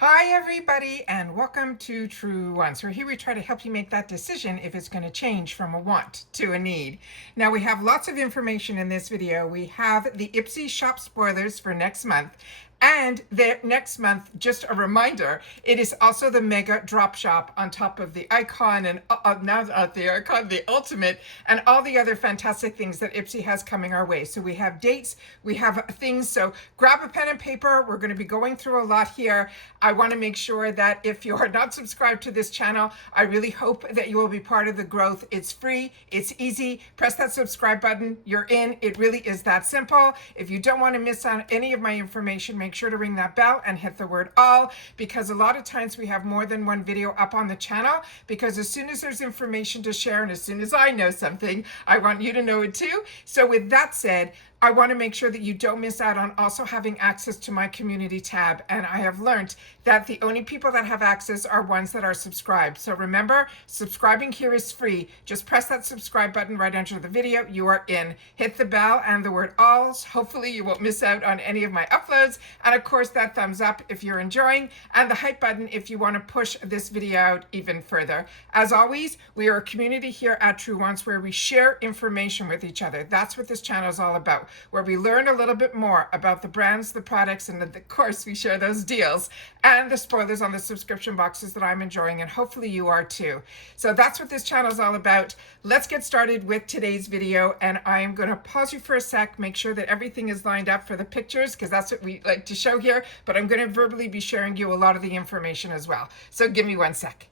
Hi everybody and welcome to Truewants, where here we try to help you make that decision if it's going to change from a want to a need. Now we have lots of information in this video. We have the IPSY shop spoilers for next month. And next month, just a reminder, it is also the mega drop shop on top of the icon and now the icon, the ultimate, and all the other fantastic things that IPSY has coming our way. So we have dates, we have things. So grab a pen and paper. We're going to be going through a lot here. I want to make sure that if you are not subscribed to this channel, I really hope that you will be part of the growth. It's free, it's easy. Press that subscribe button. You're in. It really is that simple. If you don't want to miss on any of my information, make sure to ring that bell and hit the word all, because a lot of times we have more than one video up on the channel, because as soon as there's information to share and as soon as I know something, I want you to know it too. So with that said, I want to make sure that you don't miss out on also having access to my community tab. And I have learned that the only people that have access are ones that are subscribed. So remember, subscribing here is free. Just press that subscribe button right under the video. You are in. Hit the bell and the word all. Hopefully you won't miss out on any of my uploads. And of course, that thumbs up if you're enjoying, and the hype button if you want to push this video out even further. As always, we are a community here at Truewants where we share information with each other. That's what this channel is all about, where we learn a little bit more about the brands, the products, and of course we share those deals and the spoilers on the subscription boxes that I'm enjoying, and hopefully you are too. So that's what this channel is all about. Let's get started with today's video, and I am going to pause you for a sec, make sure that everything is lined up for the pictures, because that's what we like to show here, but I'm going to verbally be sharing you a lot of the information as well. So give me one sec.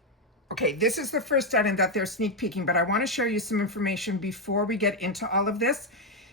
Okay, this is the first item that they're sneak peeking, but I want to show you some information before we get into all of this.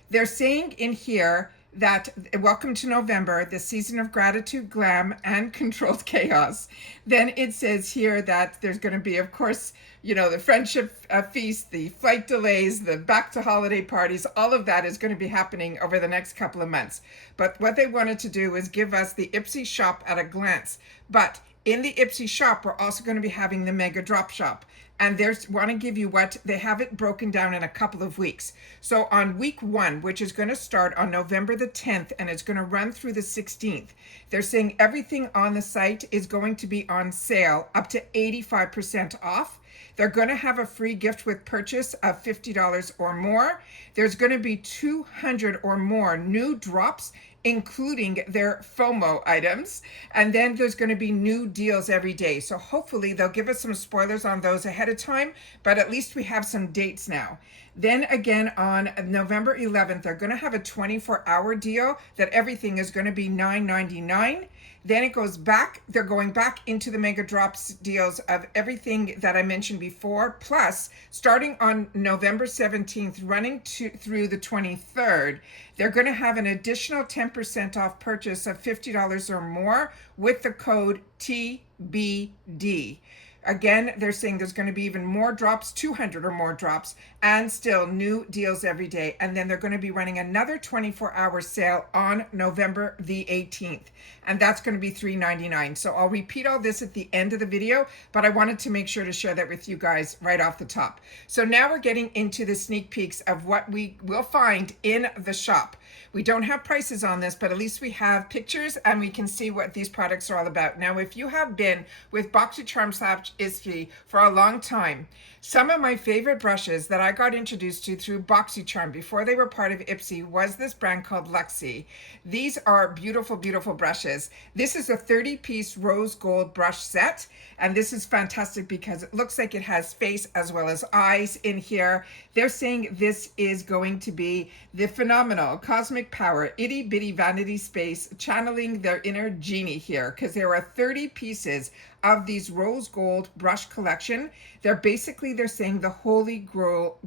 They're saying in here that welcome to November, the season of gratitude, glam, and controlled chaos. Then it says here that there's going to be, of course, you know, the friendship feast, the flight delays, the back to holiday parties, all of that is going to be happening over the next couple of months. But what they wanted to do is give us the IPSY shop at a glance. But in the IPSY shop, we're also going to be having the mega drop shop. And they want to give you what they have it broken down in a couple of weeks. So on week 1, which is going to start on November the 10th and it's going to run through the 16th, they're saying everything on the site is going to be on sale up to 85% off. They're going to have a free gift with purchase of $50 or more. There's going to be 200 or more new drops, including their FOMO items. And then there's going to be new deals every day. So hopefully they'll give us some spoilers on those ahead of time, but at least we have some dates now. Then again on November 11th, they're going to have a 24-hour deal that everything is going to be $9.99. Then it goes back, they're going back into the mega drops deals of everything that I mentioned before, plus starting on November 17th, running through the 23rd, they're going to have an additional 10% off purchase of $50 or more with the code TBD. Again, they're saying there's going to be even more drops, 200 or more drops, and still new deals every day. And then they're going to be running another 24-hour sale on November the 18th. And that's going to be $3.99. So I'll repeat all this at the end of the video, but I wanted to make sure to share that with you guys right off the top. So now we're getting into the sneak peeks of what we will find in the shop. We don't have prices on this, but at least we have pictures and we can see what these products are all about. Now, if you have been with BoxyCharm/IPSY for a long time, some of my favorite brushes that I got introduced to through BoxyCharm before they were part of IPSY was this brand called Luxie. These are beautiful, beautiful brushes. This is a 30-piece rose gold brush set, and this is fantastic because it looks like it has face as well as eyes in here. They're saying this is going to be the phenomenal cosmic power, itty bitty vanity space, channeling their inner genie here, because there are 30 pieces of these rose gold brush collection. They're saying the holy grail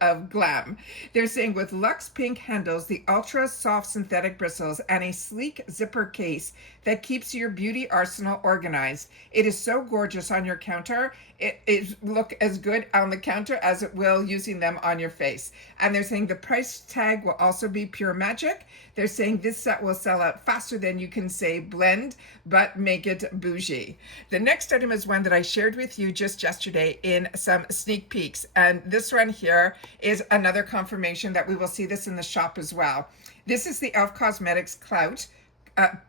of glam. They're saying with luxe pink handles, the ultra soft synthetic bristles, and a sleek zipper case that keeps your beauty arsenal organized. It is so gorgeous on your counter. It look as good on the counter as it will using them on your face. And they're saying the price tag will also be pure magic. They're saying this set will sell out faster than you can say blend, but make it bougie. The next item is one that I shared with you just yesterday in some sneak peeks. And this one here is another confirmation that we will see this in the shop as well. This is the e.l.f. Cosmetics Clout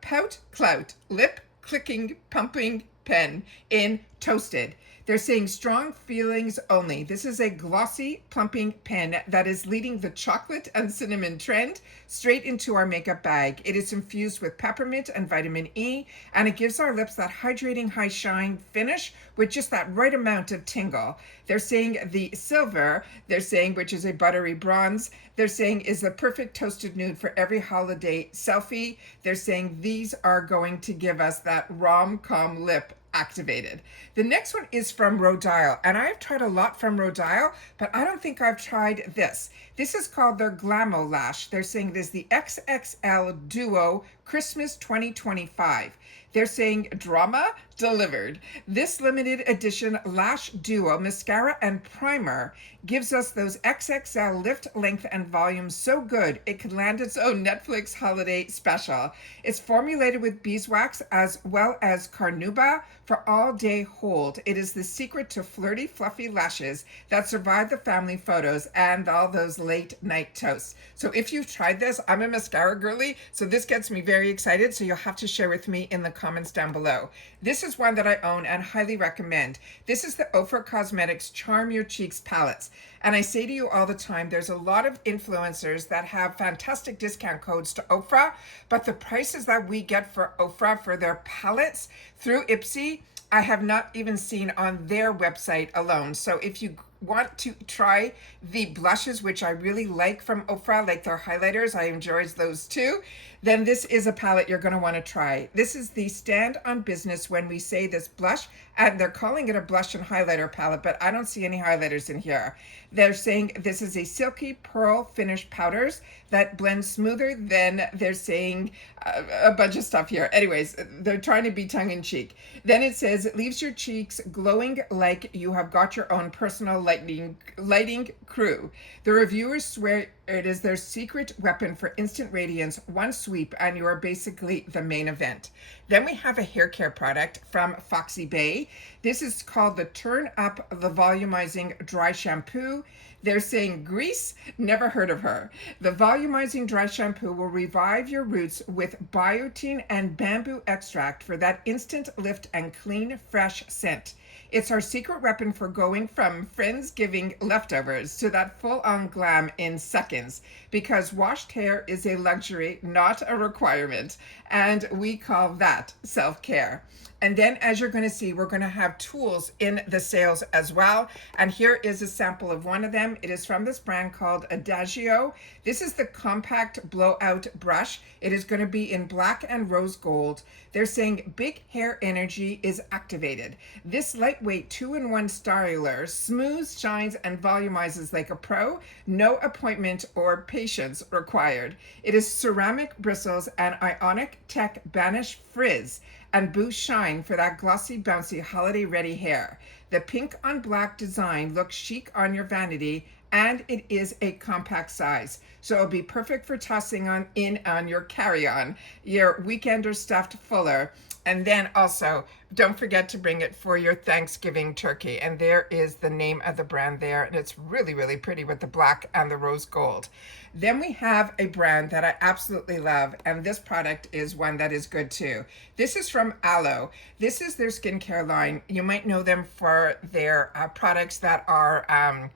Pout Clout Lip Clicking Pumping Pen in Toasted. They're saying strong feelings only. This is a glossy plumping pen that is leading the chocolate and cinnamon trend straight into our makeup bag. It is infused with peppermint and vitamin E, and it gives our lips that hydrating high shine finish with just that right amount of tingle. They're saying the silver, which is a buttery bronze, they're saying is the perfect toasted nude for every holiday selfie. They're saying these are going to give us that rom-com lip activated. The next one is from Rodile, and I've tried a lot from Rodile, but I don't think I've tried this. This is called their Glamo Lash. They're saying this is the XXL Duo Christmas 2025. They're saying drama delivered. This limited edition lash duo mascara and primer gives us those XXL lift, length, and volume so good it could land its own Netflix holiday special. It's formulated with beeswax as well as carnauba for all day hold. It is the secret to flirty, fluffy lashes that survive the family photos and all those late night toasts. So if you've tried this, I'm a mascara girly, so this gets me very excited, so you'll have to share with me in the comments down below. This is one that I own and highly recommend. This is the Ofra Cosmetics Charm Your Cheeks palettes. And I say to you all the time, there's a lot of influencers that have fantastic discount codes to Ofra, but the prices that we get for Ofra for their palettes through IPSY, I have not even seen on their website alone. So if you want to try the blushes, which I really like from Ofra, like their highlighters, I enjoy those too, then this is a palette you're going to want to try. This is the Stand on Business When We Say This blush, and they're calling it a blush and highlighter palette, but I don't see any highlighters in here. They're saying this is a silky pearl finish powders that blend smoother than, they're saying a bunch of stuff here. Anyways, they're trying to be tongue-in-cheek. Then it says it leaves your cheeks glowing like you have got your own personal lighting crew. The reviewers swear it is their secret weapon for instant radiance. One sweep and you are basically the main event. Then we have a hair care product from Foxy Bay. This is called the Turn Up the Volumizing Dry Shampoo. They're saying grease, never heard of her. The volumizing dry shampoo will revive your roots with biotin and bamboo extract for that instant lift and clean, fresh scent. It's our secret weapon for going from Friendsgiving leftovers to that full-on glam in seconds, because washed hair is a luxury, not a requirement, and we call that self-care. And then, as you're going to see, we're going to have tools in the sales as well. And here is a sample of one of them. It is from this brand called Adagio. This is the compact blowout brush. It is going to be in black and rose gold. They're saying big hair energy is activated. This lightweight 2-in-1 styler smooths, shines, and volumizes like a pro. No appointment or patience required. It is ceramic bristles and ionic tech banish frizz and boost shine for that glossy, bouncy, holiday-ready hair. The pink on black design looks chic on your vanity, and it is a compact size. So it'll be perfect for tossing in on your carry-on, your weekender stuffed fuller. And then also, don't forget to bring it for your Thanksgiving turkey. And there is the name of the brand there. And it's really, really pretty with the black and the rose gold. Then we have a brand that I absolutely love. And this product is one that is good too. This is from Aloe. This is their skincare line. You might know them for their products that are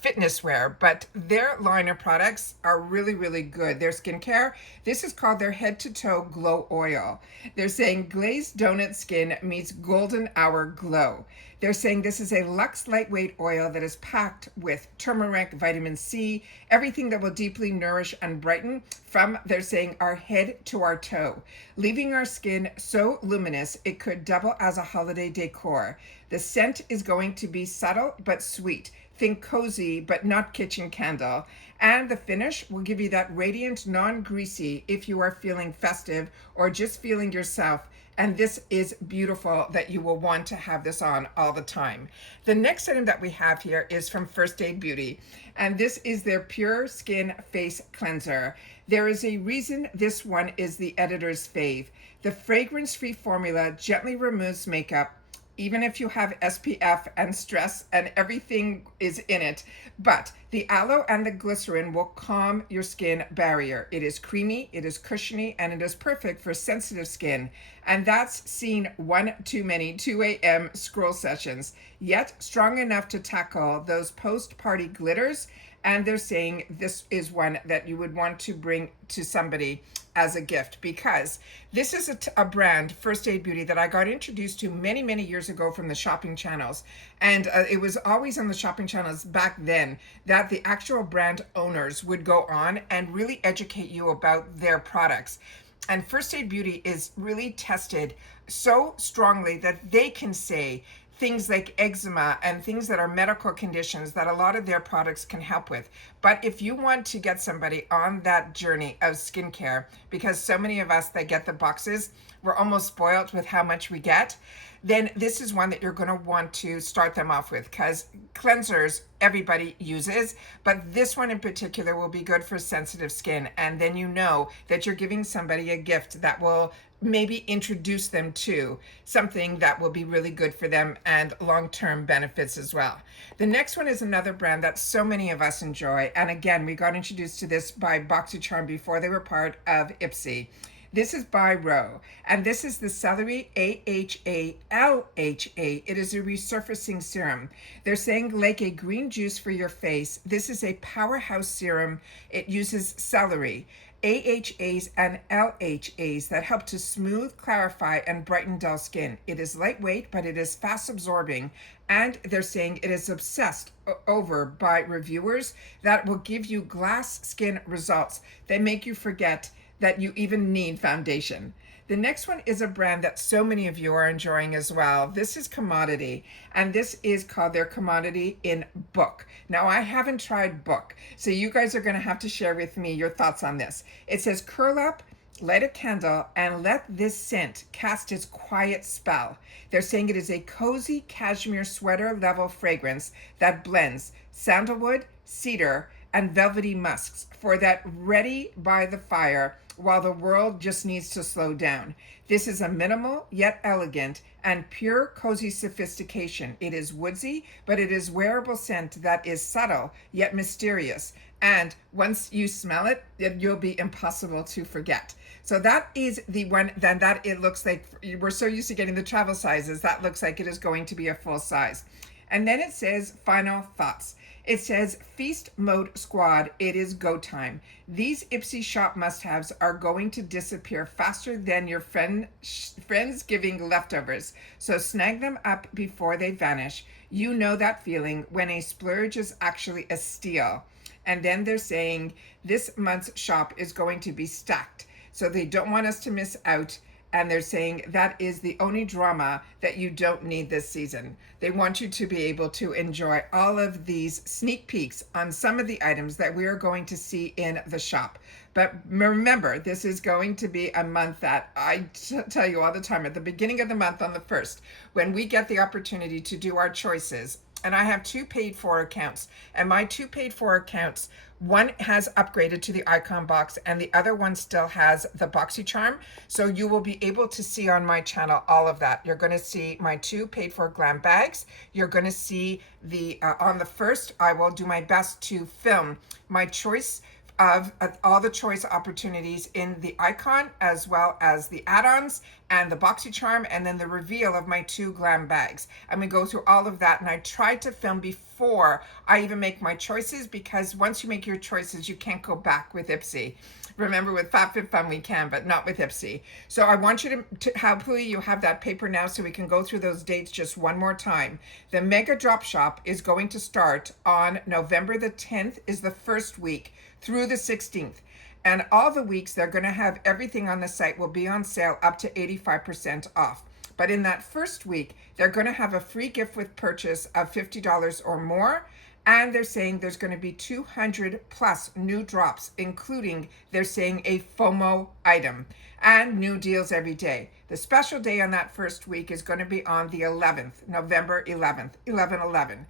fitness wear, but their line of products are really, really good. Their skincare, this is called their head to toe glow oil. They're saying glazed donut skin meets golden hour glow. They're saying this is a luxe lightweight oil that is packed with turmeric, vitamin C, everything that will deeply nourish and brighten from, they're saying, our head to our toe, leaving our skin so luminous it could double as a holiday decor. The scent is going to be subtle but sweet. Think cozy, but not kitchen candle. And the finish will give you that radiant, non-greasy if you are feeling festive or just feeling yourself. And this is beautiful that you will want to have this on all the time. The next item that we have here is from First Aid Beauty. And this is their Pure Skin Face Cleanser. There is a reason this one is the editor's fave. The fragrance-free formula gently removes makeup, even if you have SPF and stress and everything is in it. But the aloe and the glycerin will calm your skin barrier. It is creamy, it is cushiony, and it is perfect for sensitive skin. And that's seen one too many 2 a.m. scroll sessions, yet strong enough to tackle those post-party glitters. And they're saying this is one that you would want to bring to somebody as a gift, because this is a brand, First Aid Beauty, that I got introduced to many, many years ago from the shopping channels. And it was always on the shopping channels back then that the actual brand owners would go on and really educate you about their products. And First Aid Beauty is really tested so strongly that they can say things like eczema and things that are medical conditions that a lot of their products can help with. But if you want to get somebody on that journey of skincare, because so many of us that get the boxes, we're almost spoiled with how much we get, then this is one that you're going to want to start them off with, because cleansers everybody uses, but this one in particular will be good for sensitive skin. And then you know that you're giving somebody a gift that will maybe introduce them to something that will be really good for them and long-term benefits as well. The next one is another brand that so many of us enjoy. And again, we got introduced to this by BoxyCharm before they were part of IPSY. This is by Ro, and this is the Celery AHA LHA. It is a resurfacing serum. They're saying like a green juice for your face. This is a powerhouse serum. It uses celery, AHAs and LHAs that help to smooth, clarify, and brighten dull skin. It is lightweight, but it is fast absorbing. And they're saying it is obsessed over by reviewers that will give you glass skin results that make you forget that you even need foundation. The next one is a brand that so many of you are enjoying as well. This is Commodity, and this is called their Commodity in Book. Now, I haven't tried Book, so you guys are gonna have to share with me your thoughts on this. It says, curl up, light a candle, and let this scent cast its quiet spell. They're saying it is a cozy cashmere sweater level fragrance that blends sandalwood, cedar, and velvety musks for that ready by the fire while the world just needs to slow down. This is a minimal yet elegant and pure cozy sophistication. It is woodsy, but it is wearable scent that is subtle yet mysterious. And once you smell it, you'll be impossible to forget. So that is the one, then that it looks like, we're so used to getting the travel sizes, that looks like it is going to be a full size. And then it says final thoughts. It says, Feast Mode Squad, it is go time. These IPSY shop must-haves are going to disappear faster than your friends giving leftovers. So snag them up before they vanish. You know that feeling when a splurge is actually a steal. And then they're saying this month's shop is going to be stacked. So they don't want us to miss out. And they're saying that is the only drama that you don't need this season. They want you to be able to enjoy all of these sneak peeks on some of the items that we are going to see in the shop. But remember, this is going to be a month that I tell you all the time, at the beginning of the month on the 1st, when we get the opportunity to do our choices. And I have 2 paid for accounts, and my 2 paid for accounts, one has upgraded to the icon box and the other one still has the BoxyCharm. So you will be able to see on my channel all of that. You're going to see my 2 paid for glam bags. You're going to see the on the 1st, I will do my best to film my choice of all the choice opportunities in the icon, as well as the add-ons and the BoxyCharm, and then the reveal of my 2 glam bags. I'm gonna go through all of that, and I tried to film before I even make my choices, because once you make your choices, you can't go back with IPSY. Remember, with FabFitFun we can, but not with IPSY. So I want you to hopefully you have that paper now so we can go through those dates just one more time. The Mega Drop Shop is going to start on November the 10th, is the first week, through the 16th. And all the weeks they're going to have everything on the site will be on sale up to 85% off. But in that first week, they're going to have a free gift with purchase of $50 or more. And they're saying there's going to be 200 plus new drops, including, they're saying, a FOMO item, and new deals every day. The special day on that first week is going to be on the 11th, November 11th, 11/11.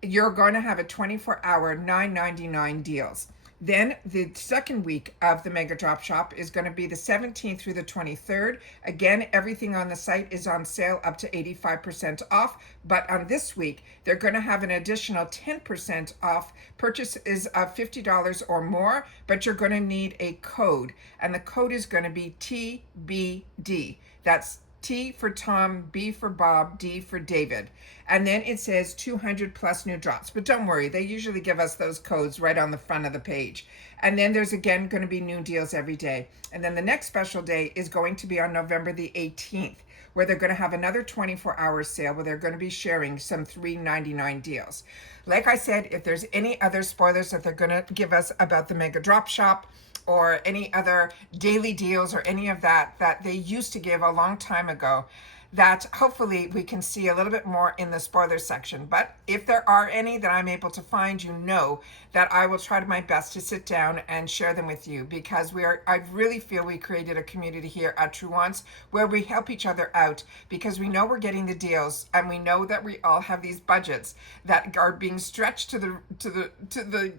You're going to have a 24-hour $9.99 deals. Then the second week of the Mega Drop Shop is going to be the 17th through the 23rd. Again, everything on the site is on sale up to 85% off. But on this week, they're going to have an additional 10% off purchases of $50 or more, but you're going to need a code. And the code is going to be TBD. That's T for Tom, B for Bob, D for David. And then it says 200 plus new drops. But don't worry, they usually give us those codes right on the front of the page. And then there's again going to be new deals every day. And then the next special day is going to be on November the 18th, where they're going to have another 24-hour sale where they're going to be sharing some $3.99 deals. Like I said, if there's any other spoilers that they're going to give us about the Mega Drop Shop, or any other daily deals or any of that that they used to give a long time ago, that hopefully we can see a little bit more in the spoiler section. But if there are any that I'm able to find, you know that I will try my best to sit down and share them with you, because I really feel we created a community here at Truewants where we help each other out, because we know we're getting the deals and we know that we all have these budgets that are being stretched to the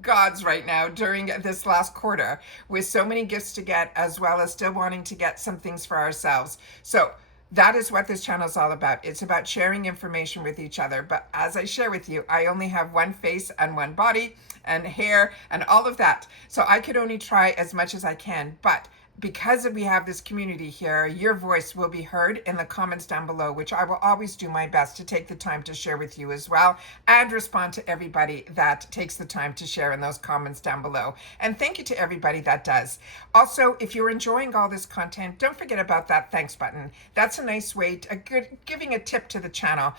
gods right now during this last quarter, with so many gifts to get, as well as still wanting to get some things for ourselves. So that is what this channel is all about. It's about sharing information with each other. But as I share with you, I only have one face and one body and hair and all of that. So I could only try as much as I can. But because we have this community here, your voice will be heard in the comments down below, which I will always do my best to take the time to share with you as well, and respond to everybody that takes the time to share in those comments down below. And thank you to everybody that does. Also, if you're enjoying all this content, don't forget about that thanks button. That's a nice way to giving a tip to the channel,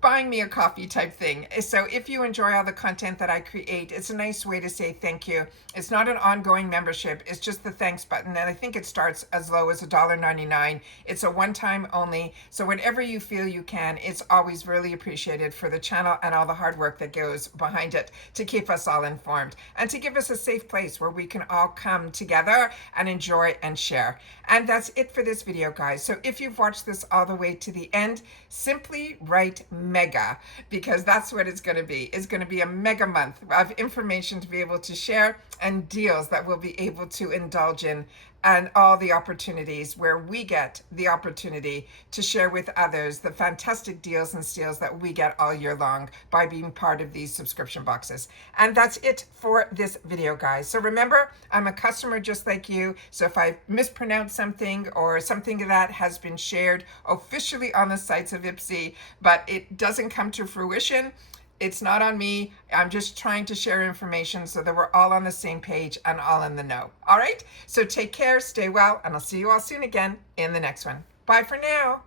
buying me a coffee type thing. So if you enjoy all the content that I create, it's a nice way to say thank you. It's not an ongoing membership, it's just the thanks button, and I think it starts as low as $1.99. It's a one-time only, so whenever you feel you can, it's always really appreciated for the channel and all the hard work that goes behind it to keep us all informed and to give us a safe place where we can all come together and enjoy and share. And that's it for this video, guys. So if you've watched this all the way to the end, simply write mega, because that's what it's going to be. It's going to be a mega month of information to be able to share and deals that we'll be able to indulge in, and all the opportunities where we get the opportunity to share with others the fantastic deals and steals that we get all year long by being part of these subscription boxes. And that's it for this video, guys. So remember, I'm a customer just like you. So if I mispronounce something or something that has been shared officially on the sites of IPSY, but it doesn't come to fruition, it's not on me. I'm just trying to share information so that we're all on the same page and all in the know. All right? So take care, stay well, and I'll see you all soon again in the next one. Bye for now.